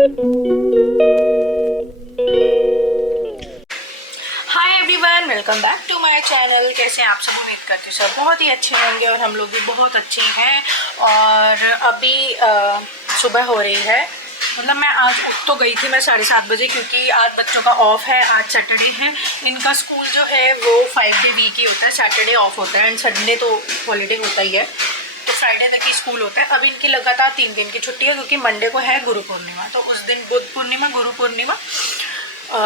Hi everyone, welcome back to my channel. कैसे हैं आप सब? उम्मीद करती हूँ सब बहुत ही अच्छे होंगे और हम लोग भी बहुत अच्छे हैं। और अभी सुबह हो रही है, मतलब मैं आज उठ तो गई थी मैं 7:30 बजे, क्योंकि आज बच्चों का ऑफ है। आज सैटरडे है, इनका स्कूल जो है वो 5 डे वीक ही होता है। सैटरडे ऑफ होता है एंड संडे तो हॉलीडे होता ही है, तो फ्राइडे तक ही स्कूल होता है। अब इनकी लगातार 3 दिन की छुट्टी है, क्योंकि मंडे को है गुरु पूर्णिमा। तो उस दिन बुध पूर्णिमा, गुरु पूर्णिमा,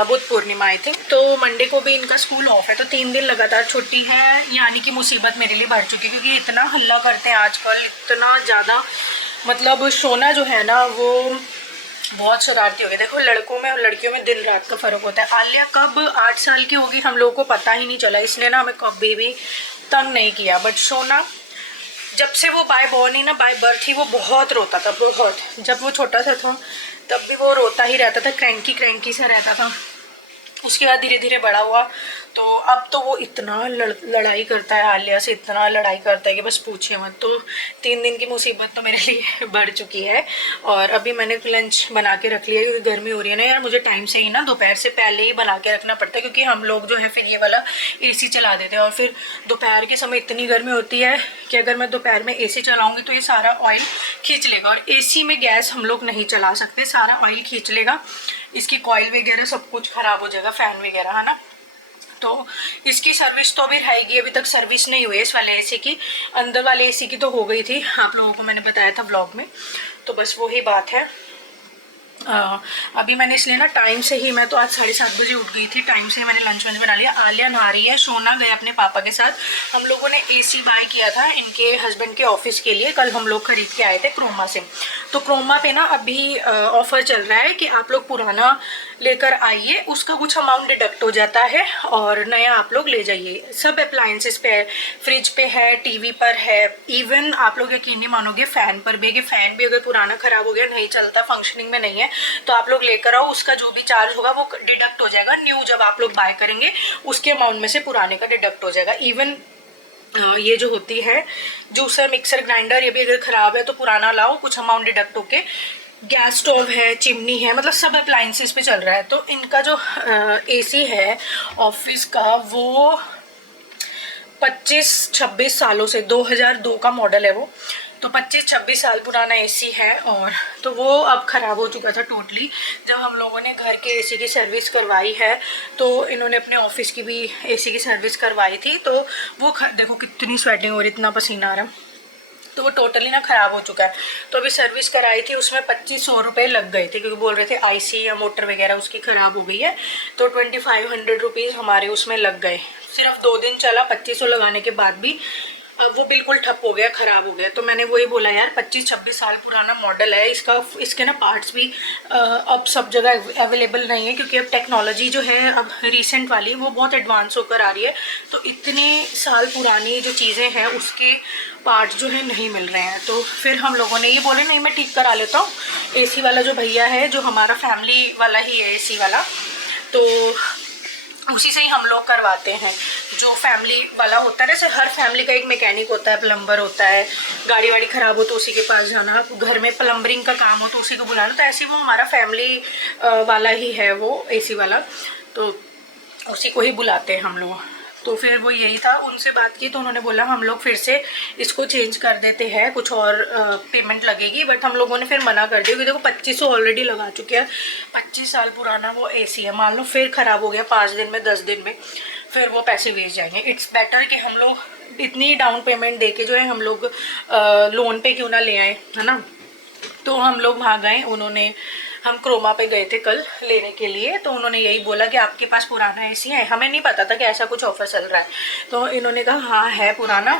बुध पूर्णिमा आई थी, तो मंडे को भी इनका स्कूल ऑफ है। तो 3 दिन लगातार छुट्टी है, यानी कि मुसीबत मेरे लिए बढ़ चुकी है, क्योंकि इतना हल्ला करते हैं आजकल, इतना ज़्यादा। मतलब सोना जो है ना वो बहुत शरारती हो गया। देखो, लड़कों में और लड़कियों में दिन रात का फ़र्क होता है। आलिया कब 8 साल की होगी हम लोगों को पता ही नहीं चला, इसलिए ना हमें कभी भी तंग नहीं किया। बट सोना जब से वो बाय बॉर्न ही ना, बाय बर्थ ही वो बहुत रोता था, बहुत। जब वो छोटा सा था तब भी वो रोता ही रहता था, क्रैंकी क्रैंकी सा रहता था। उसके बाद धीरे धीरे बड़ा हुआ, तो अब तो वो इतना लड़ाई करता है, आलिया से इतना लड़ाई करता है कि बस पूछिए मत। तो 3 दिन की मुसीबत तो मेरे लिए बढ़ चुकी है। और अभी मैंने लंच बना के रख लिया, क्योंकि गर्मी हो रही है ना यार। मुझे टाइम से ही ना दोपहर से पहले ही बना के रखना पड़ता है, क्योंकि हम लोग जो है फिर ये वाला AC चला देते हैं। और फिर दोपहर के समय इतनी गर्मी होती है कि अगर मैं दोपहर में AC चलाऊँगी तो ये सारा ऑयल खींच लेगा। और AC में गैस हम लोग नहीं चला सकते, सारा ऑयल खींच लेगा, इसकी कॉइल वगैरह सब कुछ ख़राब हो जाएगा, फ़ैन वगैरह, है ना। तो इसकी सर्विस तो अभी रहेगी, अभी तक सर्विस नहीं हुई है इस वाले AC की। अंदर वाले AC की तो हो गई थी, आप लोगों को मैंने बताया था व्लॉग में। तो बस वही बात है। अभी मैंने इसलिए ना टाइम से ही, मैं तो आज 7:30 बजे उठ गई थी, टाइम से ही मैंने लंच वंच बना लिया। आलिया नहा रही है, सोना गए अपने पापा के साथ। हम लोगों ने AC बाय किया था इनके हस्बैंड के ऑफिस के लिए, कल हम लोग खरीद के आए थे क्रोमा से। तो क्रोमा पे ना अभी ऑफर चल रहा है कि आप लोग पुराना लेकर आइए, उसका कुछ अमाउंट डिडक्ट हो जाता है और नया आप लोग ले जाइए। सब अप्लायंसेस पे है, फ्रिज पे है, टीवी पर है, इवन आप लोग यकीन नहीं मानोगे फ़ैन पर भी। कि फ़ैन भी अगर पुराना ख़राब हो गया, नहीं चलता, फंक्शनिंग में नहीं है, तो आप लोग लेकर आओ, उसका जो भी चार्ज होगा वो डिडक्ट हो जाएगा। न्यू जब आप लोग बाय करेंगे उसके अमाउंट में से पुराने का डिडक्ट हो जाएगा। इवन ये जो होती है जूसर, मिक्सर, ग्राइंडर, ये भी अगर ख़राब है तो पुराना लाओ, कुछ अमाउंट डिडक्ट होके। गैस स्टोव है, चिमनी है, मतलब सब अप्लाइंसेस पे चल रहा है। तो इनका जो AC है ऑफिस का, वो 25-26 सालों से, 2002 का मॉडल है वो, तो 25-26 साल पुराना AC है। और तो वो अब ख़राब हो चुका था टोटली। जब हम लोगों ने घर के AC की सर्विस करवाई है, तो इन्होंने अपने ऑफिस की भी AC की सर्विस करवाई थी, तो वो देखो कितनी स्वेटिंग हो रही, इतना पसीना आ रहा है। तो वो टोटली ना ख़राब हो चुका है। तो अभी सर्विस कराई थी, उसमें 2500 रुपये लग गए थे, क्योंकि बोल रहे थे IC या मोटर वगैरह उसकी ख़राब हो गई है, तो 2500 रुपीज़ हमारे उसमें लग गए। सिर्फ 2 दिन चला 2500 लगाने के बाद भी, अब वो बिल्कुल ठप हो गया, ख़राब हो गया। तो मैंने वही बोला यार, 25-26 साल पुराना मॉडल है इसका, इसके ना पार्ट्स भी अब सब जगह अवेलेबल नहीं है, क्योंकि अब टेक्नोलॉजी जो है अब रिसेंट वाली वो बहुत एडवांस होकर आ रही है। तो इतने साल पुरानी जो चीज़ें हैं उसके पार्ट जो है नहीं मिल रहे हैं। तो फिर हम लोगों ने ये बोले नहीं, मैं ठीक करा लेता हूँ। AC वाला जो भैया है, जो हमारा फैमिली वाला ही है AC वाला, तो उसी से ही हम लोग करवाते हैं। जो फैमिली वाला होता है, जैसे हर फैमिली का एक मैकेनिक होता है, प्लम्बर होता है, गाड़ी वाड़ी ख़राब हो तो उसी के पास जाना, घर में प्लम्बरिंग का काम हो तो उसी को बुलाना। तो ऐसे वो हमारा फैमिली वाला ही है वो AC वाला, तो उसी को ही बुलाते हैं हम लोग। तो फिर वो यही था, उनसे बात की तो उन्होंने बोला हम लोग फिर से इसको चेंज कर देते हैं, कुछ और पेमेंट लगेगी। बट हम लोगों ने फिर मना कर दिया, क्योंकि देखो 2500 ऑलरेडी लगा चुके हैं। 25 साल पुराना वो AC है, मान लो फिर ख़राब हो गया 5 दिन में, 10 दिन में, फिर वो पैसे वेस्ट जाएंगे। इट्स बेटर कि हम लोग इतनी डाउन पेमेंट दे के जो है हम लोग लोन पे क्यों ना ले आए, है ना। तो हम लोग वहाँ गए, उन्होंने, हम क्रोमा पे गए थे कल लेने के लिए, तो उन्होंने यही बोला कि आपके पास पुराना AC है। हमें नहीं पता था कि ऐसा कुछ ऑफर चल रहा है, तो इन्होंने कहा हाँ है पुराना,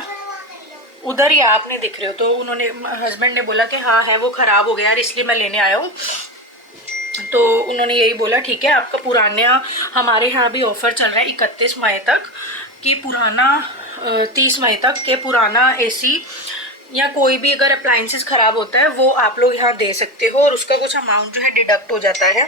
उधर ही आपने दिख रहे हो। तो उन्होंने, हस्बैंड ने बोला कि हाँ है, वो ख़राब हो गया यार, इसलिए मैं लेने आया हूँ। तो उन्होंने यही बोला ठीक है, आपका पुराना, हमारे यहाँ भी ऑफ़र चल रहा है 31 मई तक, कि पुराना 30 मई तक के पुराना AC या कोई भी अगर अप्लाइंसेस ख़राब होता है वो आप लोग यहाँ दे सकते हो, और उसका कुछ अमाउंट जो है डिडक्ट हो जाता है।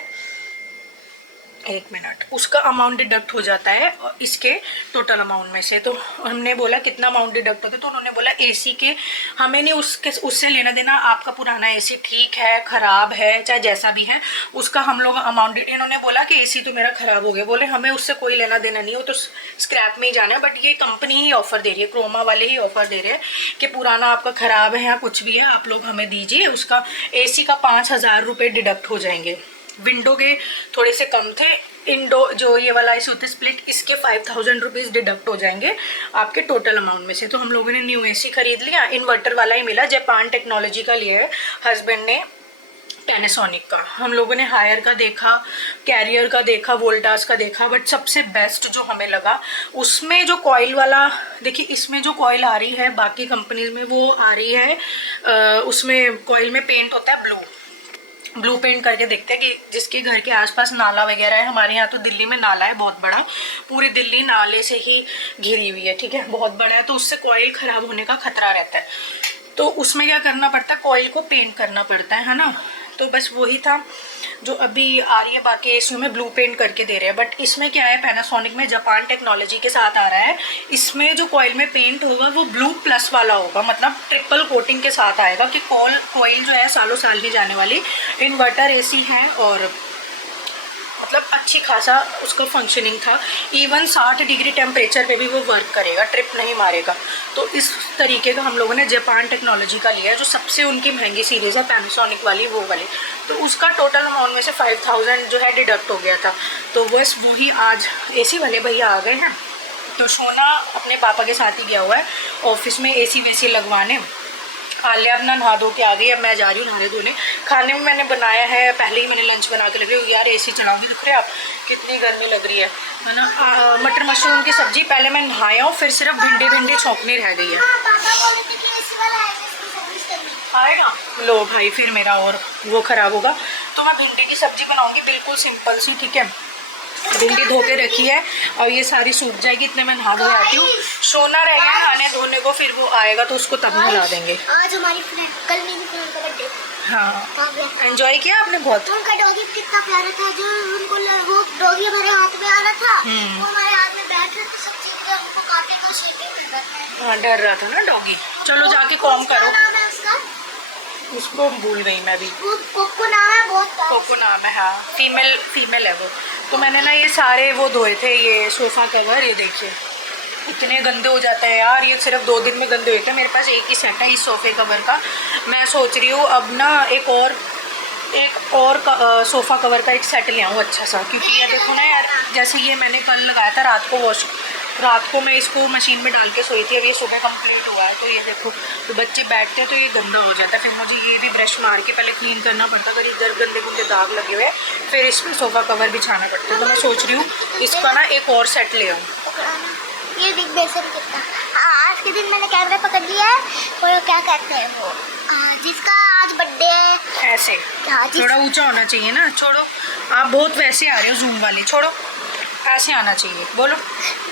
एक मिनट, उसका अमाउंट डिडक्ट हो जाता है इसके टोटल अमाउंट में से। तो हमने बोला कितना अमाउंट डिडक्ट होता है, तो उन्होंने बोला एसी के हमें नहीं उससे लेना देना, आपका पुराना एसी ठीक है ख़राब है चाहे जैसा भी है उसका हम लोग अमाउंट। इन्होंने बोला कि एसी तो मेरा ख़राब हो गया, बोले हमें उससे कोई लेना देना नहीं हो, तो स्क्रैप में ही जाना है। बट ये कंपनी ही ऑफ़र दे रही है, क्रोमा वाले ही ऑफ़र दे रहे हैं कि पुराना आपका ख़राब है या कुछ भी है आप लोग हमें दीजिए, उसका एसी का 5,000 रुपये डिडक्ट हो जाएंगे। विंडो के थोड़े से कम थे, इंडो जो ये वाला ऐसे होते स्प्लिट, इसके 5,000 रुपीज़ डिडक्ट हो जाएंगे आपके टोटल अमाउंट में से। तो हम लोगों ने न्यू एसी खरीद लिया, इन्वर्टर वाला ही मिला, जापान टेक्नोलॉजी का लिया है हस्बैंड ने, पैनासोनिक का। हम लोगों ने हायर का देखा, कैरियर का देखा, वोल्टास का देखा, बट सबसे बेस्ट जो हमें लगा उसमें जो कॉइल वाला, देखिए इसमें जो कॉइल आ रही है बाकी कंपनीज में वो आ रही है उसमें कॉइल में पेंट होता है ब्लू पेंट करके देखते हैं कि जिसके घर के आसपास नाला वगैरह है। हमारे यहाँ तो दिल्ली में नाला है बहुत बड़ा, पूरी दिल्ली नाले से ही घिरी हुई है, ठीक है, बहुत बड़ा है, तो उससे कॉइल ख़राब होने का खतरा रहता है। तो उसमें क्या करना पड़ता है, कॉइल को पेंट करना पड़ता है ना। तो बस वही था जो अभी आ रही है, बाकी इसमें ब्लू पेंट करके दे रहे हैं। बट इसमें क्या है, पैनासोनिक में जापान टेक्नोलॉजी के साथ आ रहा है, इसमें जो कॉइल में पेंट होगा वो ब्लू प्लस वाला होगा, मतलब ट्रिपल कोटिंग के साथ आएगा कि कॉइल जो है सालों साल नहीं जाने वाली। इन्वर्टर एसी है और मतलब अच्छी खासा उसका फंक्शनिंग था, इवन 60 डिग्री टेम्परेचर पे भी वो वर्क करेगा, ट्रिप नहीं मारेगा। तो इस तरीके का हम लोगों ने जापान टेक्नोलॉजी का लिया है, जो सबसे उनकी महंगी सीरीज़ है पैनासोनिक वाली, वो वाली। तो उसका टोटल अमाउंट में से 5,000 जो है डिडक्ट हो गया था। तो बस वही आज एसी वाले भैया आ गए हैं, तो सोना अपने पापा के साथ ही गया हुआ है ऑफिस में एसी वेसी लगवाने। आलिया अपना नहा धो के आ गई, अब मैं जा रही हूँ नहाने धोने। खाने में मैंने बनाया है, पहले ही मैंने लंच बना के लग रही हूँ यार, एसी चलाऊंगी, दिख रहे आप कितनी गर्मी लग रही है ना। मटर मशरूम की सब्जी, पहले मैं नहाया हूँ, फिर सिर्फ भिंडी छोंकनी रह गई है। आएगा लो भाई, फिर मेरा और वो ख़राब होगा। तो मैं भिंडी की सब्जी बनाऊँगी बिल्कुल सिंपल सी, ठीक है। भिंडी धो के रखी है और ये सारी सूख जाएगी, इतने मैं नहा धो आती हूँ। सोना रह गया नहाने धोने को, फिर वो आएगा तो उसको तब नहा देंगे। आज हमारी फ्रेंड, कल मेरी फ्रेंड का बर्थडे। हाँ, एंजॉय किया आपने बहुत। उनका डॉगी कितना प्यारा था, जो उनको वो डॉगी हमारे हाथ में आ रहा था, वो हमारे हाथ में बैठ रहा था, सब चीजें हमको काटेगा, शेकेगा, डर रहा है। हाँ, डर रहा था ना डॉगी। चलो जाके कॉम करो। नाम है उसका, उसको भूल गई मैं भी। कोको नाम है, बहुत कोको नाम है, हाँ, फीमेल है वो। तो मैंने ना ये सारे वो धोए थे, ये सोफ़ा कवर, ये देखिए इतने गंदे हो जाते हैं यार, ये सिर्फ 2 दिन में गंदे हुए थे। मेरे पास एक ही सेट है इस सोफ़े कवर का, मैं सोच रही हूँ अब ना एक और सोफ़ा कवर का एक सेट ले आऊँ अच्छा सा, क्योंकि ये देखो ना यार, जैसे ये मैंने कल लगाया था रात को मैं इसको मशीन में डाल के सोई थी, अब ये सुबह कंप्लीट हुआ है। तो ये देखो, तो बच्चे बैठते हैं तो ये गंदा हो जाता है, फिर मुझे ये भी ब्रश मार के पहले क्लीन करना पड़ता है, अगर इधर गंदे गुंदे दाग लगे हुए फिर इसमें सोफ़ा कवर बिछाना पड़ता है। तो मैं सोच रही हूँ इसका ना एक और सेट ले आऊँ। ये बिग बेसन कितना, आज के दिन मैंने कैमरा पकड़ लिया है, और क्या कहते हैं वो, जिसका आज बर्थडे है, ऐसे थोड़ा ऊंचा होना चाहिए ना। छोड़ो, आप बहुत वैसे आ रहे हो जूम वाले, छोड़ो, ऐसे आना चाहिए, बोलो।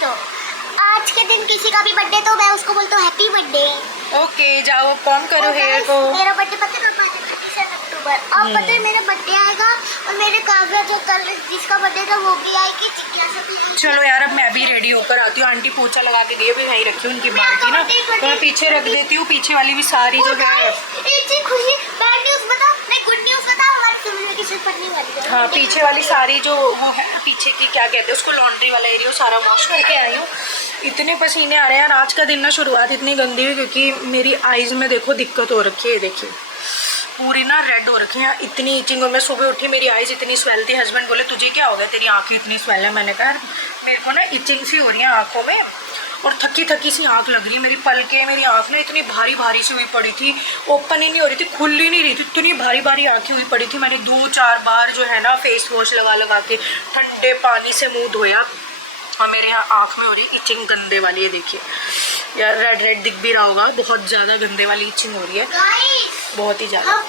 तो आज के दिन किसी का भी बर्थडे तो मैं उसको बोलता हूँ हैप्पी बर्थडे। ओके, जाओ कॉम करो हेयर को। मेरा बर्थडे पता है ना, 27 अक्टूबर। अब पता है मेरा बर्थडे आएगा, और मेरे काव्या जो कल जिसका बर्थडे था वो भी आएगी, जिज्ञासा भी आएगी। चलो यार, अब मैं भी रेडी होकर आती हूँ। आंटी पोछा लगा के गई, अभी भाई रखी उनकी बाल्टी ना, तो मैं पीछे रख देती हूँ। पीछे वाली भी सारी जो है, एक चीज खुशी, बैड न्यूज बता, नहीं गुड न्यूज बता, हमारी फैमिली की सिर्फ पढ़ने वाली है। हाँ, पीछे वाली सारी जो वो है पीछे की, क्या कहते हैं उसको, लॉन्ड्री वाला एरिया, सारा वॉश करके आई हूँ। इतने पसीने आ रहे हैं यार, आज का दिन ना शुरुआत इतनी गंदी हुई क्योंकि मेरी आईज में देखो दिक्कत हो रखी है, देखिए पूरी ना रेड हो रखी है, इतनी इचिंग। और मैं सुबह उठी, मेरी आईज इतनी स्वेल थी। हस्बैंड बोले तुझे क्या हो गया, तेरी आंखें इतनी स्वेल है। मैंने कहा मेरे को ना इचिंग सी हो रही है आँखों में, और थकी सी आँख लग रही है। मेरी पलकें, मेरी आँख ना इतनी भारी सी हुई पड़ी थी, ओपन ही नहीं हो रही थी, खुल ही नहीं रही थी, इतनी भारी आँखें हुई पड़ी थी। मैंने 2-4 बार जो है ना फेस वॉश लगा के ठंडे पानी से मुँह धोया, और मेरे यहाँ आँख में हो रही इचिंग गंदे वाली है। देखिए यार, रेड दिख भी रहा होगा, बहुत ज़्यादा गंदे वाली इचिंग हो रही है, बहुत ही ज़्यादा।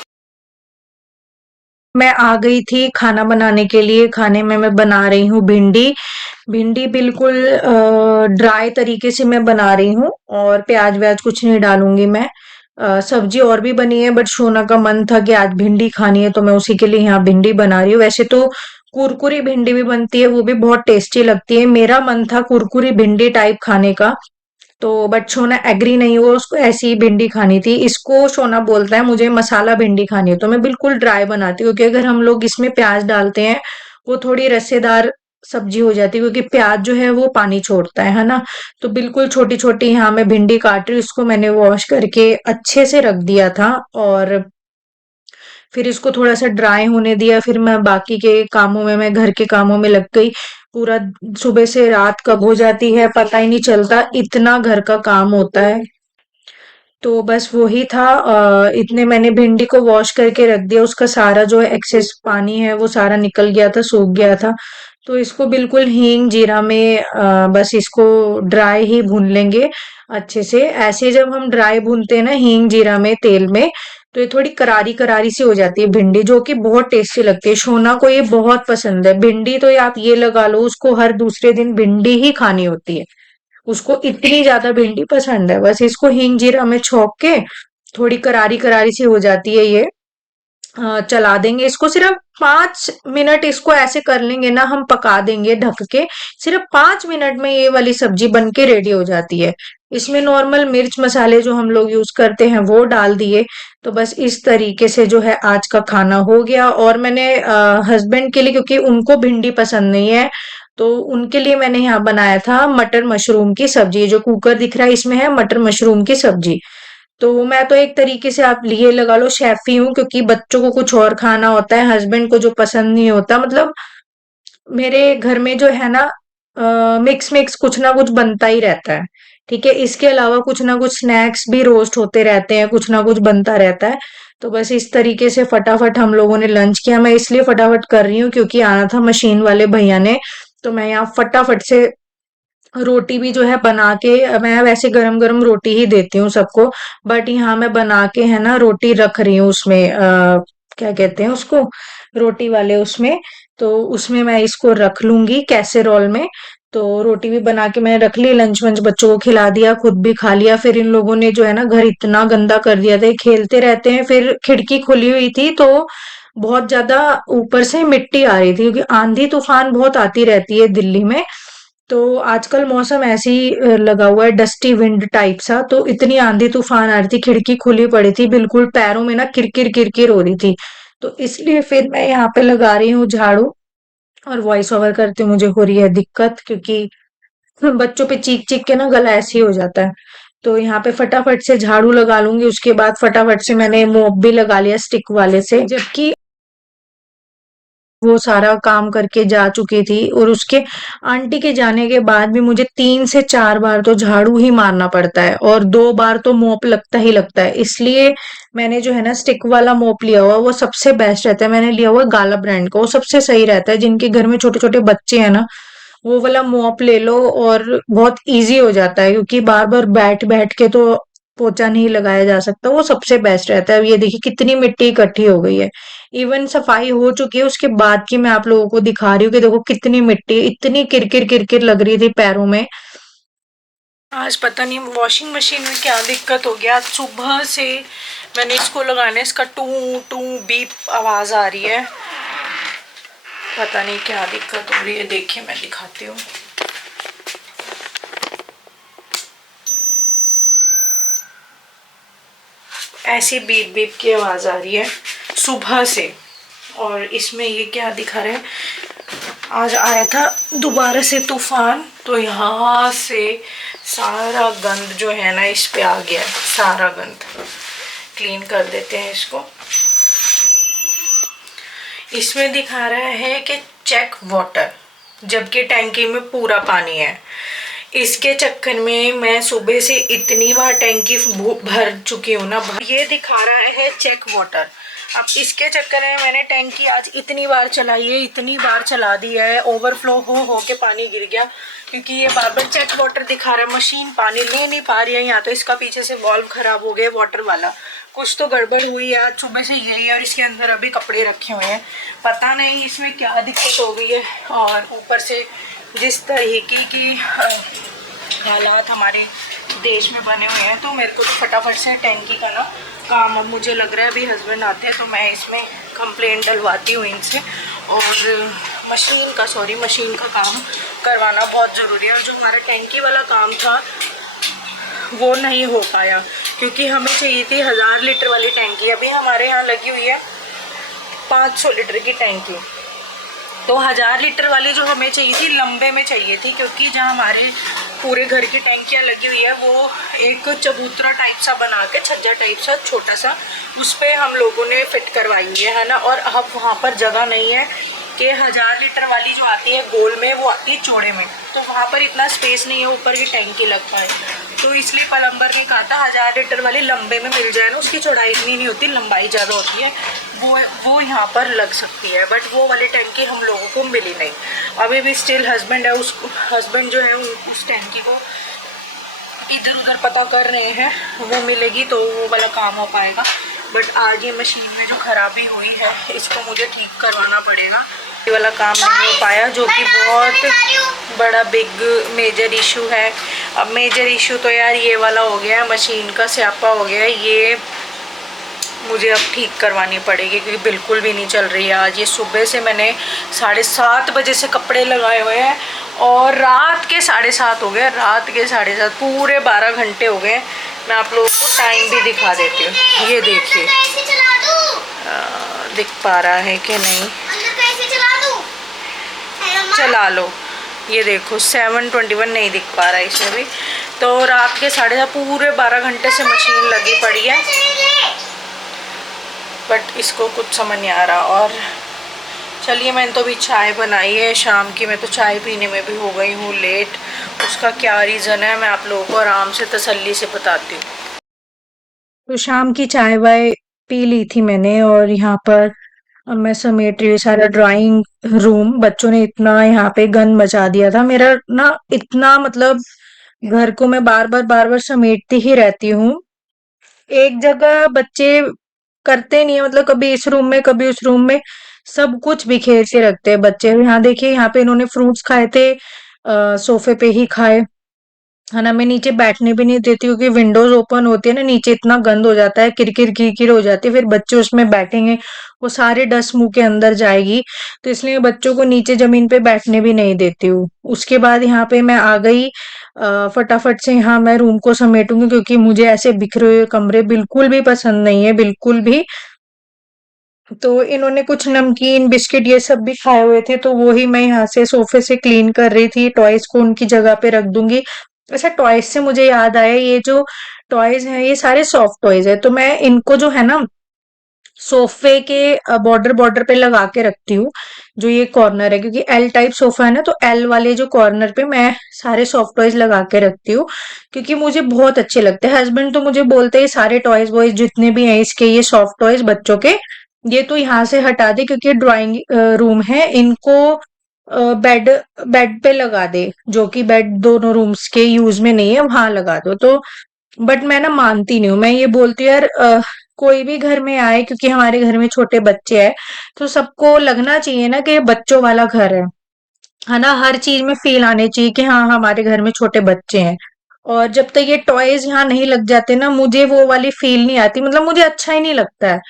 मैं आ गई थी खाना बनाने के लिए। खाने में मैं बना रही हूँ भिंडी बिल्कुल ड्राई तरीके से मैं बना रही हूँ, और प्याज व्याज कुछ नहीं डालूंगी मैं। सब्जी और भी बनी है, बट शोना का मन था कि आज भिंडी खानी है, तो मैं उसी के लिए यहाँ भिंडी बना रही हूँ। वैसे तो कुरकुरी भिंडी भी बनती है, वो भी बहुत टेस्टी लगती है। मेरा मन था कुरकुरी भिंडी टाइप खाने का, तो बट सोना एग्री नहीं हुआ, उसको ऐसी ही भिंडी खानी थी। इसको सोना बोलता है मुझे मसाला भिंडी खानी है, तो मैं बिल्कुल ड्राई बनाती हूँ, क्योंकि अगर हम लोग इसमें प्याज डालते हैं वो थोड़ी रसेदार सब्जी हो जाती है, क्योंकि प्याज जो है वो पानी छोड़ता है ना। तो बिल्कुल छोटी छोटी यहाँ मैं भिंडी काट रही हूँ, इसको मैंने वॉश करके अच्छे से रख दिया था, और फिर इसको थोड़ा सा ड्राई होने दिया। फिर मैं बाकी के कामों में, मैं घर के कामों में लग गई। पूरा सुबह से रात कब हो जाती है पता ही नहीं चलता, इतना घर का काम होता है। तो बस वही था, इतने मैंने भिंडी को वॉश करके रख दिया, उसका सारा जो एक्सेस पानी है वो सारा निकल गया था, सूख गया था। तो इसको बिल्कुल हींग जीरा में बस इसको ड्राई ही भून लेंगे अच्छे से। ऐसे जब हम ड्राई भूनते हैं ना हींग जीरा में तेल में, तो ये थोड़ी करारी करारी सी हो जाती है भिंडी, जो कि बहुत टेस्टी लगती है। शोना को ये बहुत पसंद है भिंडी, तो ये आप ये लगा लो उसको हर दूसरे दिन भिंडी ही खानी होती है, उसको इतनी ज्यादा भिंडी पसंद है। बस इसको हींग जीरा में छौंक के थोड़ी करारी करारी सी हो जाती है ये, चला देंगे इसको। सिर्फ 5 मिनट इसको ऐसे कर लेंगे ना, हम पका देंगे ढक के। सिर्फ 5 मिनट में ये वाली सब्जी बन के रेडी हो जाती है। इसमें नॉर्मल मिर्च मसाले जो हम लोग यूज करते हैं वो डाल दिए। तो बस इस तरीके से जो है आज का खाना हो गया। और मैंने हस्बैंड के लिए, क्योंकि उनको भिंडी पसंद नहीं है, तो उनके लिए मैंने यहाँ बनाया था मटर मशरूम की सब्जी। जो कुकर दिख रहा है इसमें है मटर मशरूम की सब्जी। तो मैं तो एक तरीके से आप लिए लगा लो शेफ ही हूँ, क्योंकि बच्चों को कुछ और खाना होता है, हस्बैंड को जो पसंद नहीं होता। मतलब मेरे घर में जो है ना मिक्स मिक्स कुछ ना कुछ बनता ही रहता है। ठीक है, इसके अलावा कुछ ना कुछ स्नैक्स भी रोस्ट होते रहते हैं, कुछ ना कुछ बनता रहता है। तो बस इस तरीके से फटाफट हम लोगों ने लंच किया। मैं इसलिए फटाफट कर रही हूँ क्योंकि आना था मशीन वाले भैया ने, तो मैं यहाँ फटाफट से रोटी भी जो है बना के, मैं वैसे गरम गरम रोटी ही देती हूँ सबको, बट यहाँ मैं बना के है ना रोटी रख रही हूँ उसमें, क्या कहते हैं उसको, रोटी वाले उसमें। तो उसमें मैं इसको रख लूंगी कैसेरोल में। तो रोटी भी बना के मैंने रख ली, लंच वंच बच्चों को खिला दिया, खुद भी खा लिया। फिर इन लोगों ने जो है ना घर इतना गंदा कर दिया था, ये खेलते रहते हैं। फिर खिड़की खुली हुई थी तो बहुत ज्यादा ऊपर से मिट्टी आ रही थी, क्योंकि आंधी तूफान बहुत आती रहती है दिल्ली में। तो आजकल मौसम ऐसे ही लगा हुआ है, डस्टी विंड टाइप सा। तो इतनी आंधी तूफान आ रही थी, खिड़की खुली पड़ी थी, बिल्कुल पैरों में ना किरकिर किरकिर हो रही थी। तो इसलिए फिर मैं यहाँ पे लगा रही हूँ झाड़ू, और वॉइस ओवर करते मुझे हो रही है दिक्कत, क्योंकि बच्चों पे चीख चीख के ना गला ऐसे ही हो जाता है। तो यहाँ पे फटाफट से झाड़ू लगा लूंगी, उसके बाद फटाफट से मैंने मोप भी लगा लिया स्टिक वाले से, जबकि वो सारा काम करके जा चुकी थी। और उसके आंटी के जाने के बाद भी मुझे 3 से 4 बार तो झाड़ू ही मारना पड़ता है, और 2 बार तो मोप लगता ही लगता है। इसलिए मैंने जो है ना स्टिक वाला मोप लिया हुआ, वो सबसे बेस्ट रहता है। मैंने लिया हुआ गाला ब्रांड का, वो सबसे सही रहता है। जिनके घर में छोटे छोटे बच्चे हैं ना, वो वाला मोप ले लो, और बहुत इजी हो जाता है, क्योंकि बार बार बैठ बैठ के तो पोछा नहीं लगाया जा सकता। वो सबसे बेस्ट रहता है। अब ये देखिए कितनी मिट्टी इकट्ठी हो गई है, इवन सफाई हो चुकी है उसके बाद की मैं आप लोगों को दिखा रही हूँ कि देखो कितनी मिट्टी, इतनी किरकिर किरकिर लग रही थी पैरों में। आज पता नहीं वॉशिंग मशीन में क्या दिक्कत हो गया, आज सुबह से मैंने इसको लगाने, इसका टू टू बीप आवाज आ रही है, पता नहीं क्या दिक्कत हो रही है। देखिए मैं दिखाती हूँ। ऐसी बीप बीप की आवाज आ रही है सुबह से। और इसमें ये क्या दिखा रहा है, आज आया था दोबारा से तूफान, तो यहाँ से सारा गंद जो है ना इस पे आ गया है। सारा गंद क्लीन कर देते हैं इसको। इसमें दिखा रहा है कि चेक वाटर, जबकि टैंकी में पूरा पानी है। इसके चक्कर में मैं सुबह से इतनी बार टैंकी भर चुकी हूँ ना। ये दिखा रहा है चेक वाटर। अब इसके चक्कर में मैंने टैंकी आज इतनी बार चलाई है, इतनी बार चला दी है, ओवरफ्लो हो के पानी गिर गया, क्योंकि ये बार बार चेक वाटर दिखा रहा है। मशीन पानी ले नहीं पा रही है, या तो इसका पीछे से वॉल्व खराब हो गया वाटर वाला, कुछ तो गड़बड़ हुई है। आज सुबह से यही है, और इसके अंदर अभी कपड़े रखे हुए हैं, पता नहीं इसमें क्या दिक्कत हो गई है। और ऊपर से जिस तरीके की हालात हमारे देश में बने हुए हैं, तो मेरे को तो फटाफट से टैंकी का ना काम, अब मुझे लग रहा है अभी हस्बैंड आते हैं तो मैं इसमें कंप्लेंट डलवाती हूँ इनसे, और मशीन का काम करवाना बहुत ज़रूरी है। और जो हमारा टैंकी वाला काम था वो नहीं हो पाया क्योंकि हमें चाहिए थी 1000 लीटर वाली टैंकी। अभी हमारे यहाँ लगी हुई है 500 लीटर की टैंकी। तो 1000 लीटर वाली जो हमें चाहिए थी लंबे में चाहिए थी, क्योंकि जहाँ हमारे पूरे घर की टैंकियाँ लगी हुई है वो एक चबूतरा टाइप सा बना के, छज्जा टाइप सा छोटा सा, उस पर हम लोगों ने फिट करवाई हुई है ना। और अब वहाँ पर जगह नहीं है कि 1000 लीटर वाली जो आती है गोल में वो आती है चौड़े में, तो वहाँ पर इतना स्पेस नहीं है ऊपर की टैंकी लग पाए। तो इसलिए प्लम्बर ने कहा था 1000 लीटर वाली लंबे में मिल जाए ना, उसकी चौड़ाई इतनी नहीं होती, लंबाई ज़्यादा होती है, वो यहाँ पर लग सकती है। बट वो वाली टैंकी हम लोगों को मिली नहीं। अभी भी स्टिल हस्बैंड जो है उस टैंकी को इधर उधर पता कर रहे हैं, वो मिलेगी तो वो वाला काम हो पाएगा। बट आज ये मशीन में जो खराबी हुई है इसको मुझे ठीक करवाना पड़ेगा। ये वाला काम नहीं हो पाया, जो कि बहुत बड़ा बिग मेजर इशू है। अब मेजर इशू तो यार ये वाला हो गया है, मशीन का स्यापा हो गया है, ये मुझे अब ठीक करवानी पड़ेगी क्योंकि बिल्कुल भी नहीं चल रही है। आज ये सुबह से मैंने 7:30 बजे से कपड़े लगाए हुए हैं और रात के 7:30 हो गए, रात के 7:30, पूरे 12 घंटे हो गए। मैं आप लोगों को टाइम भी दिखा देती हूँ, ये देखिए दिख पा रहा है कि नहीं, चला लो, ये देखो 7:21 नहीं दिख पा रहा है इसमें भी। तो रात के 7:30 पूरे 12 घंटे से मशीन लगी पड़ी है, बट इसको कुछ समझ नहीं आ रहा। और चलिए, मैंने तो अभी चाय बनाई है शाम की, मैं तो चाय पीने में भी हो गई हूँ लेट। उसका क्या रीज़न है मैं आप लोगों को आराम से तसल्ली से बताती हूँ। तो शाम की चाय वाय पी ली थी मैंने और यहाँ पर अब मैं समेट रही हूँ सारा ड्राइंग रूम। बच्चों ने इतना यहाँ पे गंद मचा दिया था मेरा ना, इतना मतलब घर को मैं बार बार समेटती ही रहती हूँ। एक जगह बच्चे करते नहीं है, मतलब कभी इस रूम में कभी उस रूम में, सब कुछ बिखेर के रखते हैं बच्चे। यहाँ देखिए, यहाँ पे इन्होंने फ्रूट्स खाए थे, सोफे पे ही खाए, है ना। मैं नीचे बैठने भी नहीं देती क्योंकि विंडोज ओपन होती है ना, नीचे इतना गंद हो जाता है, किरकिर किरकिर हो जाती है, फिर बच्चे उसमें बैठेंगे, वो सारे डस्ट मुंह के अंदर जाएगी, तो इसलिए बच्चों को नीचे जमीन पे बैठने भी नहीं देती हूँ। उसके बाद यहाँ पे मैं आ गई, फटाफट से यहाँ मैं रूम को समेटूंगी क्योंकि मुझे ऐसे बिखरे हुए कमरे बिल्कुल भी पसंद नहीं है, बिल्कुल भी। तो इन्होंने कुछ नमकीन बिस्किट ये सब भी खाए हुए थे, तो वो ही मैं यहाँ से सोफे से क्लीन कर रही थी, टॉयज को उनकी जगह पे रख दूंगी। अच्छा, टॉयज से मुझे याद आया, ये जो टॉयज हैं ये सारे सॉफ्ट टॉयज है, तो मैं इनको जो है ना सोफे के बॉर्डर बॉर्डर पे लगा के रखती हूँ। जो ये कॉर्नर है, क्योंकि एल टाइप सोफा है ना, तो एल वाले जो कॉर्नर पे मैं सारे सॉफ्ट टॉयज लगा के रखती हूँ क्योंकि मुझे बहुत अच्छे लगते हैं। हस्बैंड तो मुझे बोलते हैं सारे टॉयज वॉयज जितने भी हैं इसके, ये सॉफ्ट टॉयज बच्चों के, ये तो यहाँ से हटा दे क्योंकि ड्राइंग रूम है, इनको बेड बेड पे लगा दे, जो कि बेड दोनों रूम्स के यूज में नहीं है वहां लगा दो। तो बट मैं ना मानती नहीं हूँ, मैं ये बोलती हूँ यार, कोई भी घर में आए, क्योंकि हमारे घर में छोटे बच्चे हैं, तो सबको लगना चाहिए ना कि ये बच्चों वाला घर है ना। हर चीज में फील आने चाहिए कि हाँ हमारे घर में छोटे बच्चे हैं। और जब तक ये टॉयज यहाँ नहीं लग जाते ना, मुझे वो वाली फील नहीं आती, मतलब मुझे अच्छा ही नहीं लगता है।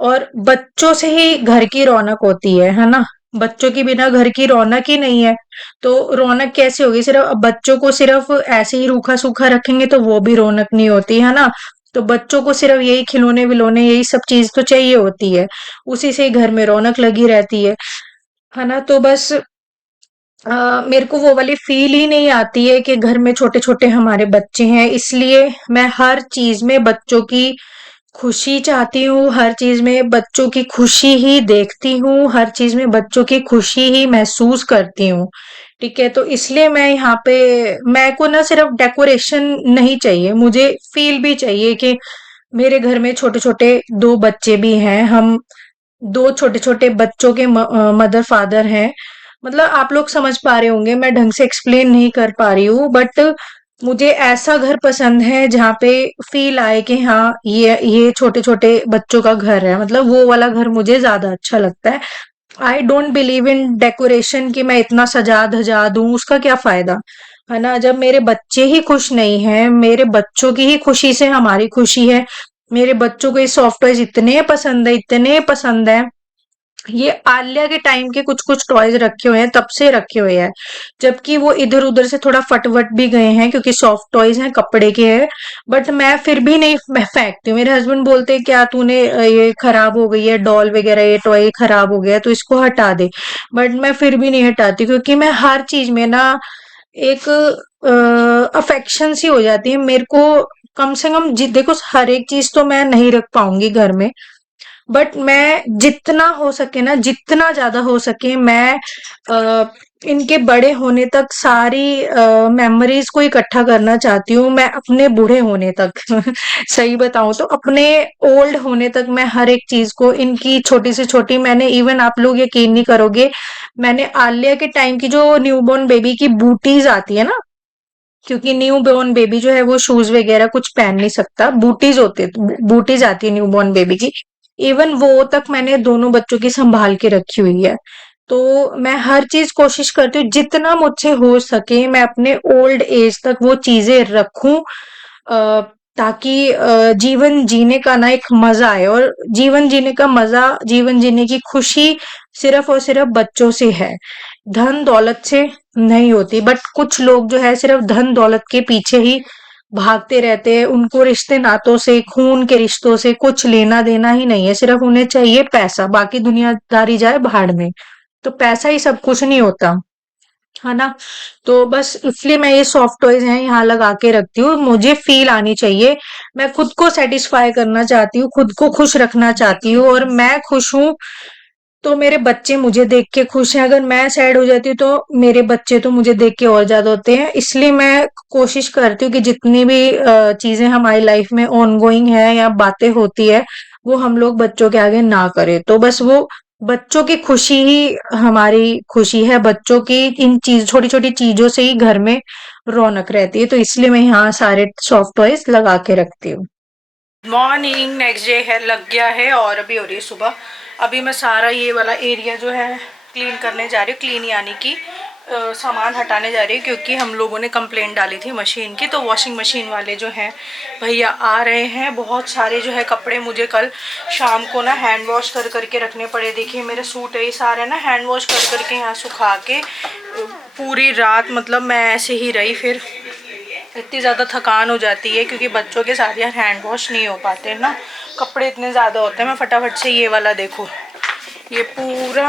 और बच्चों से ही घर की रौनक होती है ना। बच्चों के बिना घर की रौनक ही नहीं है, तो रौनक कैसे होगी? सिर्फ अब बच्चों को सिर्फ ऐसे ही रूखा सूखा रखेंगे तो वो भी रौनक नहीं होती है ना। तो बच्चों को सिर्फ यही खिलौने विलौने यही सब चीज तो चाहिए होती है, उसी से ही घर में रौनक लगी रहती है ना। तो बस मेरे को वो वाली फील ही नहीं आती है कि घर में छोटे छोटे हमारे बच्चे हैं, इसलिए मैं हर चीज में बच्चों की खुशी चाहती हूँ, हर चीज में बच्चों की खुशी ही देखती हूँ, हर चीज में बच्चों की खुशी ही महसूस करती हूँ। ठीक है, तो इसलिए मैं यहाँ पे, मैं को ना सिर्फ डेकोरेशन नहीं चाहिए, मुझे फील भी चाहिए कि मेरे घर में छोटे छोटे दो बच्चे भी हैं, हम दो छोटे छोटे बच्चों के मदर फादर हैं। मतलब आप लोग समझ पा रहे होंगे, मैं ढंग से एक्सप्लेन नहीं कर पा रही हूँ, बट मुझे ऐसा घर पसंद है जहाँ पे फील आए कि हाँ ये छोटे छोटे बच्चों का घर है, मतलब वो वाला घर मुझे ज्यादा अच्छा लगता है। I don't believe in decoration कि मैं इतना सजा धजा दूं, उसका क्या फायदा, है ना। जब मेरे बच्चे ही खुश नहीं हैं, मेरे बच्चों की ही खुशी से हमारी खुशी है, मेरे बच्चों को ये सॉफ्ट टॉयज इतने पसंद है, इतने पसंद है, ये आलिया के टाइम के कुछ कुछ टॉयज रखे हुए हैं, तब से रखे हुए हैं, जबकि वो इधर उधर से थोड़ा फटवट भी गए हैं क्योंकि सॉफ्ट टॉयज हैं, कपड़े के हैं। बट मैं फिर भी नहीं मैं फेंकती हूँ। मेरे हस्बैंड बोलते हैं क्या तूने ये खराब हो गई है डॉल वगैरह, ये टॉय खराब हो गया है, तो इसको हटा दे। बट मैं फिर भी नहीं हटाती क्योंकि मैं हर चीज में ना एक अफेक्शन सी हो जाती है मेरे को। कम से कम देखो हर एक चीज तो मैं नहीं रख पाऊंगी घर में, बट मैं जितना हो सके ना, जितना ज्यादा हो सके मैं अ, इनके बड़े होने तक सारी मेमोरीज को इकट्ठा करना चाहती हूँ, मैं अपने बूढ़े होने तक। सही बताऊं तो अपने ओल्ड होने तक मैं हर एक चीज को इनकी छोटी से छोटी, मैंने इवन आप लोग यकीन नहीं करोगे, मैंने आलिया के टाइम की जो न्यूबॉर्न बेबी की बूटीज आती है ना, क्योंकि न्यू बॉर्न बेबी जो है वो शूज वगैरह कुछ पहन नहीं सकता, बूटीज होते बूटीज आती है न्यू बॉर्न बेबी की, इवन वो तक मैंने दोनों बच्चों की संभाल के रखी हुई है। तो मैं हर चीज कोशिश करती हूँ जितना मुझसे हो सके मैं अपने ओल्ड एज तक वो चीजें रखूं, ताकि जीवन जीने का ना एक मजा आए, और जीवन जीने का मजा, जीवन जीने की खुशी सिर्फ और सिर्फ बच्चों से है, धन दौलत से नहीं होती। बट कुछ लोग जो है सिर्फ धन दौलत के पीछे ही भागते रहते हैं, उनको रिश्ते नातों से, खून के रिश्तों से कुछ लेना देना ही नहीं है, सिर्फ उन्हें चाहिए पैसा, बाकी दुनियादारी जाए भाड़ में। तो पैसा ही सब कुछ नहीं होता, है ना? तो बस इसलिए मैं ये सॉफ्ट टॉयज हैं यहाँ लगा के रखती हूँ, मुझे फील आनी चाहिए, मैं खुद को सेटिस्फाई करना चाहती हूँ, खुद को खुश रखना चाहती हूँ, और मैं खुश हूँ तो मेरे बच्चे मुझे देख के खुश हैं, अगर मैं सैड हो जाती हूँ तो मेरे बच्चे तो मुझे देख के और ज्यादा होते हैं। इसलिए मैं कोशिश करती हूँ कि जितनी भी चीजें हमारी लाइफ में ऑन गोइंग है या बातें होती है, वो हम लोग बच्चों के आगे ना करें। तो बस वो बच्चों की खुशी ही हमारी खुशी है, बच्चों की इन चीज छोटी छोटी चीजों से ही घर में रौनक रहती है, तो इसलिए मैं यहाँ सारे सॉफ्ट टॉयज लगा के रखती हूँ। मॉर्निंग, नेक्स्ट डे है, लग गया है और अभी हो रही है सुबह। अभी मैं सारा ये वाला एरिया जो है क्लीन करने जा रही हूँ, क्लीन यानी कि सामान हटाने जा रही हूँ, क्योंकि हम लोगों ने कंप्लेंट डाली थी मशीन की, तो वॉशिंग मशीन वाले जो हैं भैया आ रहे हैं। बहुत सारे जो है कपड़े मुझे कल शाम को ना हैंड वॉश कर करके रखने पड़े। देखिए मेरे सूट है सारे ना हैंड वॉश कर करके यहाँ सुखा के, पूरी रात मतलब मैं ऐसे ही रही, फिर इतनी ज़्यादा थकान हो जाती है क्योंकि बच्चों के साथ यार हैंड वॉश नहीं हो पाते ना, कपड़े इतने ज़्यादा होते हैं। मैं फटाफट से ये वाला देखो, ये पूरा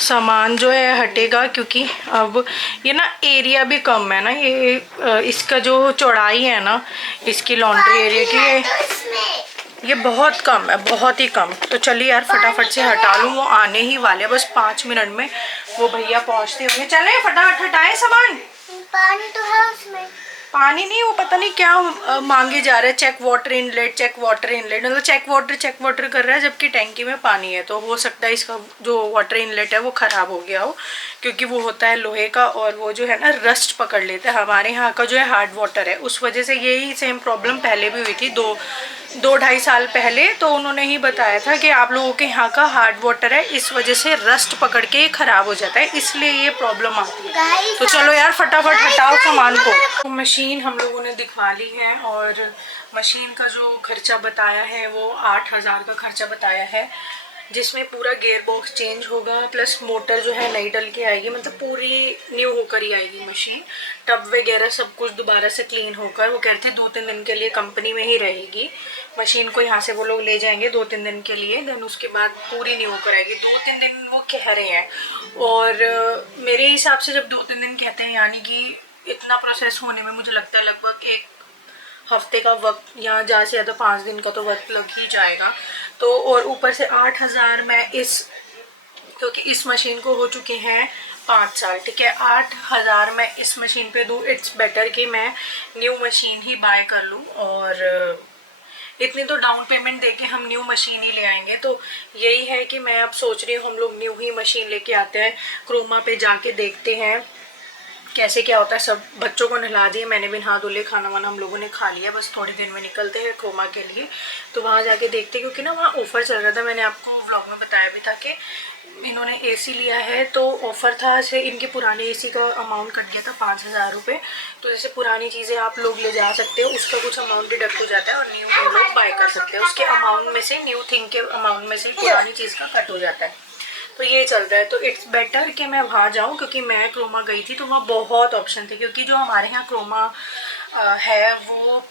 सामान जो है हटेगा, क्योंकि अब ये ना एरिया भी कम है ना, ये इसका जो चौड़ाई है ना इसकी लॉन्ड्री एरिया की, ये बहुत कम है, बहुत ही कम। तो चलिए यार फटाफट से हटा लूँ, वो आने ही वाले हैं, बस 5 मिनट में वो भैया पहुँचते होंगे। चले फटाफट हटाएं सामान। पानी तो है उसमें। पानी नहीं, वो पता नहीं क्या मांगे जा रहे हैं, check water inlet, check water inlet, मतलब चेक वाटर कर रहा है जबकि टैंकी में पानी है। तो हो सकता है इसका जो वाटर इनलेट है वो ख़राब हो गया हो, क्योंकि वो होता है लोहे का और वो जो है ना रस्ट पकड़ लेता है। हमारे यहाँ का जो है हार्ड वाटर है, उस वजह से यही सेम प्रॉब्लम पहले भी हुई थी, दो ढाई साल पहले। तो उन्होंने ही बताया था कि आप लोगों के यहाँ का हार्ड वाटर है, इस वजह से रस्ट पकड़ के ख़राब हो जाता है, इसलिए ये प्रॉब्लम आती है। तो चलो यार फटाफट हटाओ सामान को। तो मशीन हम लोगों ने दिखवा ली है, और मशीन का जो खर्चा बताया है वो 8,000 का खर्चा बताया है, जिसमें पूरा गेयर बॉक्स चेंज होगा, प्लस मोटर जो है नई डल के आएगी, मतलब पूरी न्यू होकर ही आएगी मशीन। टब वगैरह सब कुछ दोबारा से क्लीन होकर, वो कहते हैं 2-3 दिन के लिए कंपनी में ही रहेगी मशीन को, यहाँ से वो लोग ले जाएंगे 2-3 दिन के लिए, देन उसके बाद पूरी न्यू होकर आएगी। 2-3 दिन वो कह रहे हैं, और मेरे हिसाब से जब 2-3 दिन कहते हैं, यानी कि इतना प्रोसेस होने में मुझे लगता है लगभग 1 हफ्ते का वक्त, या ज़्यादा से ज़्यादा 5 दिन का तो वक्त लग ही जाएगा। तो और ऊपर से 8,000 मैं क्योंकि इस मशीन को हो चुके हैं 5 साल, ठीक है, 8,000 मैं इस मशीन पे दूँ, इट्स बेटर कि मैं न्यू मशीन ही बाय कर लूँ, और इतनी तो डाउन पेमेंट देके हम न्यू मशीन ही ले आएंगे। तो यही है कि मैं अब सोच रही हूँ हम लोग न्यू ही मशीन लेके आते हैं, क्रोमा पे जाके देखते हैं कैसे क्या होता है। सब बच्चों को नहला दिए मैंने भी, नहा धुले, खाना वाना हम लोगों ने खा लिया, बस थोड़ी देर में निकलते हैं क्रोमा के लिए। तो वहाँ जाके देखते हैं, क्योंकि ना वहाँ ऑफर चल रहा था, मैंने आपको ब्लॉग में बताया भी था कि इन्होंने एसी लिया है, तो ऑफ़र था से इनके पुराने एसी का अमाउंट कट गया था 5,000 रुपये। तो जैसे पुरानी चीज़ें आप लोग ले जा सकते हो, उसका कुछ अमाउंट डिडक्ट हो जाता है और न्यू वो लोग बाय कर सकते हैं। उसके अमाउंट में से, न्यू थिंग के अमाउंट में से पुरानी चीज़ का कट हो जाता है। तो ये चलता है। तो इट्स बेटर कि मैं वहाँ जाऊँ, क्योंकि मैं क्रोमा गई थी तो वहाँ बहुत ऑप्शन थे, क्योंकि जो हमारे यहाँ क्रोमा है वो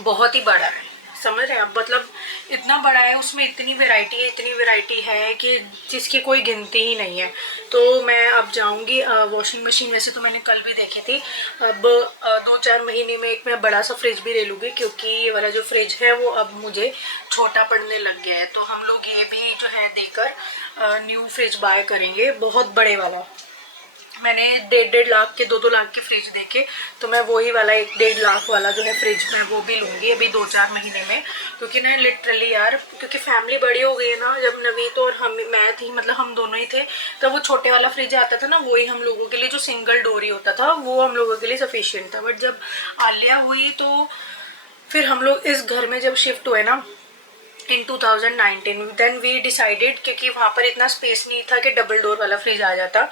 बहुत ही बड़ा है, समझ रहे हैं आप, मतलब इतना बड़ा है, उसमें इतनी वैरायटी है कि जिसकी कोई गिनती ही नहीं है। तो मैं अब जाऊंगी। वॉशिंग मशीन वैसे तो मैंने कल भी देखी थी, अब 2-4 महीने में एक मैं बड़ा सा फ्रिज भी ले लूँगी, क्योंकि ये वाला जो फ्रिज है वो अब मुझे छोटा पड़ने लग गया है। तो हम लोग ये भी जो है देकर न्यू फ्रिज बाय करेंगे, बहुत बड़े वाला। मैंने 1.5 लाख के 2-2 लाख के फ्रिज देखे, तो मैं वही वाला 1.5 लाख वाला जो है फ्रिज मैं वो भी लूँगी अभी 2-4 महीने में। क्योंकि ना लिटरली यार, क्योंकि फैमिली बड़ी हो गई है ना, जब नवीत और मैं थी, मतलब हम दोनों ही थे, तो वो छोटे वाला फ्रिज आता था ना, वही हम लोगों के लिए, जो सिंगल डोर ही होता था, वो हम लोगों के लिए सफिशिएंट था। बट जब आलिया हुई तो फिर हम लोग इस घर में जब शिफ्ट हुए ना इन 2019, देन वी डिसाइडेड, क्योंकि वहाँ पर इतना स्पेस नहीं था कि डबल डोर वाला फ्रिज आ जाता।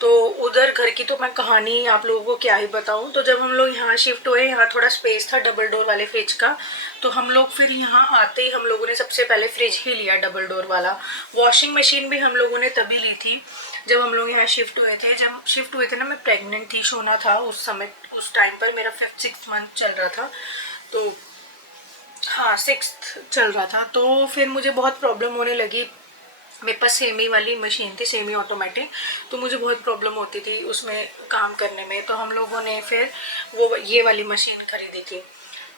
तो उधर घर की तो मैं कहानी आप लोगों को क्या ही बताऊं। तो जब हम लोग यहाँ शिफ्ट हुए, यहाँ थोड़ा स्पेस था डबल डोर वाले फ्रिज का, तो हम लोग फिर यहाँ आते ही हम लोगों ने सबसे पहले फ्रिज ही लिया डबल डोर वाला। वॉशिंग मशीन भी हम लोगों ने तभी ली थी जब हम लोग यहाँ शिफ्ट हुए थे। जब शिफ्ट हुए थे ना, मैं प्रेग्नेंट थी, शोना था उस समय, उस टाइम पर मेरा 5th-6th मंथ चल रहा था, तो हाँ 6th चल रहा था। तो फिर मुझे बहुत प्रॉब्लम होने लगी। मेरे पास सेमी वाली मशीन थी, सेमी ऑटोमेटिक, तो मुझे बहुत प्रॉब्लम होती थी उसमें काम करने में। तो हम लोगों ने फिर वो ये वाली मशीन खरीदी थी।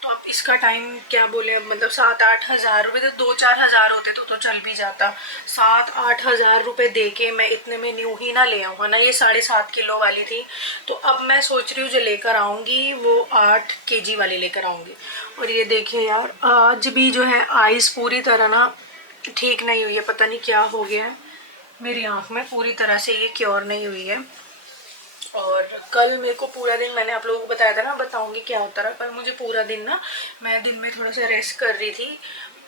तो अब इसका टाइम क्या बोले, अब मतलब 7-8 हज़ार रुपये, तो 2-4 हज़ार होते तो चल भी जाता। 7-8 हज़ार रुपये दे के मैं इतने में न्यू ही ना ले आऊँ ना। ये 7.5 किलो वाली थी, तो अब मैं सोच रही हूँ जो लेकर आऊँगी वो 8 kg वाली लेकर आऊँगी। और ये देखिए यार, आज भी जो है आइस पूरी तरह ना ठीक नहीं हुई है, पता नहीं क्या हो गया है मेरी आँख में, पूरी तरह से ये क्योर नहीं हुई है। और कल मेरे को पूरा दिन, मैंने आप लोगों को बताया था ना, बताऊंगी क्या होता रहा। कल मुझे पूरा दिन ना, मैं दिन में थोड़ा सा रेस्ट कर रही थी,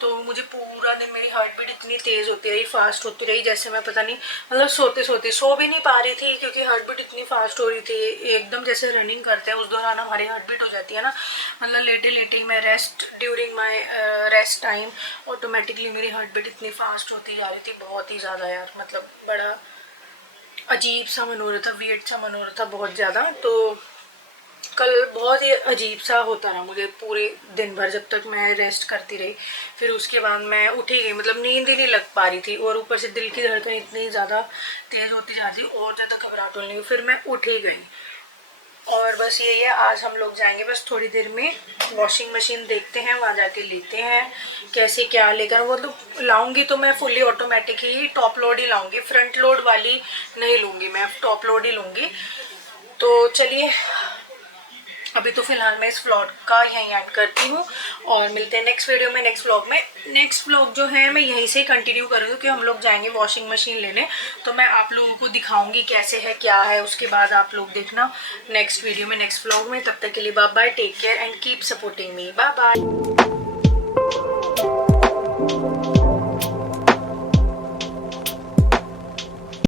तो मुझे पूरा दिन मेरी हार्ट बीट इतनी तेज़ होती रही, फास्ट होती रही, जैसे मैं पता नहीं, मतलब सोते सोते सो भी नहीं पा रही थी, क्योंकि हार्ट बीट इतनी फास्ट हो रही थी एकदम। जैसे रनिंग करते हैं उस दौरान हमारी हार्ट बीट हो जाती है ना, मतलब लेटे लेटे ही मैं rest, during my rest time automatically मेरी हार्ट बीट इतनी फास्ट होती जा रही थी, बहुत ही ज़्यादा यार, मतलब बड़ा अजीब सा मन हो रहा था, वियर्ड सा मन हो रहा था बहुत ज़्यादा। तो कल बहुत ही अजीब सा होता रहा मुझे पूरे दिन भर, जब तक मैं रेस्ट करती रही। फिर उसके बाद मैं उठी गई, मतलब नींद ही नहीं लग पा रही थी, और ऊपर से दिल की धड़कन इतनी ज़्यादा तेज़ होती जा रही थी, और ज़्यादा घबराहट होने लगी। फिर मैं उठ ही गई, और बस यही है, आज हम लोग जाएंगे बस थोड़ी देर में वॉशिंग मशीन, देखते हैं वहाँ जाके लेते हैं कैसे क्या लेकर। वो तो लाऊंगी तो मैं फुली ऑटोमेटिक ही टॉप लोड ही लाऊंगी, फ्रंट लोड वाली नहीं लूँगी, मैं टॉप लोड ही लूँगी। तो चलिए, अभी तो फिलहाल मैं इस व्लॉग का यहीं एंड करती हूँ, और मिलते हैं नेक्स्ट वीडियो में, नेक्स्ट व्लॉग में। नेक्स्ट व्लॉग जो है मैं यहीं से कंटिन्यू करूँगी, क्योंकि हम लोग जाएंगे वॉशिंग मशीन लेने, तो मैं आप लोगों को दिखाऊंगी कैसे है क्या है, उसके बाद आप लोग देखना नेक्स्ट वीडियो में, नेक्स्ट व्लॉग में। तब तक के लिए bye bye, take care and keep supporting me, bye bye.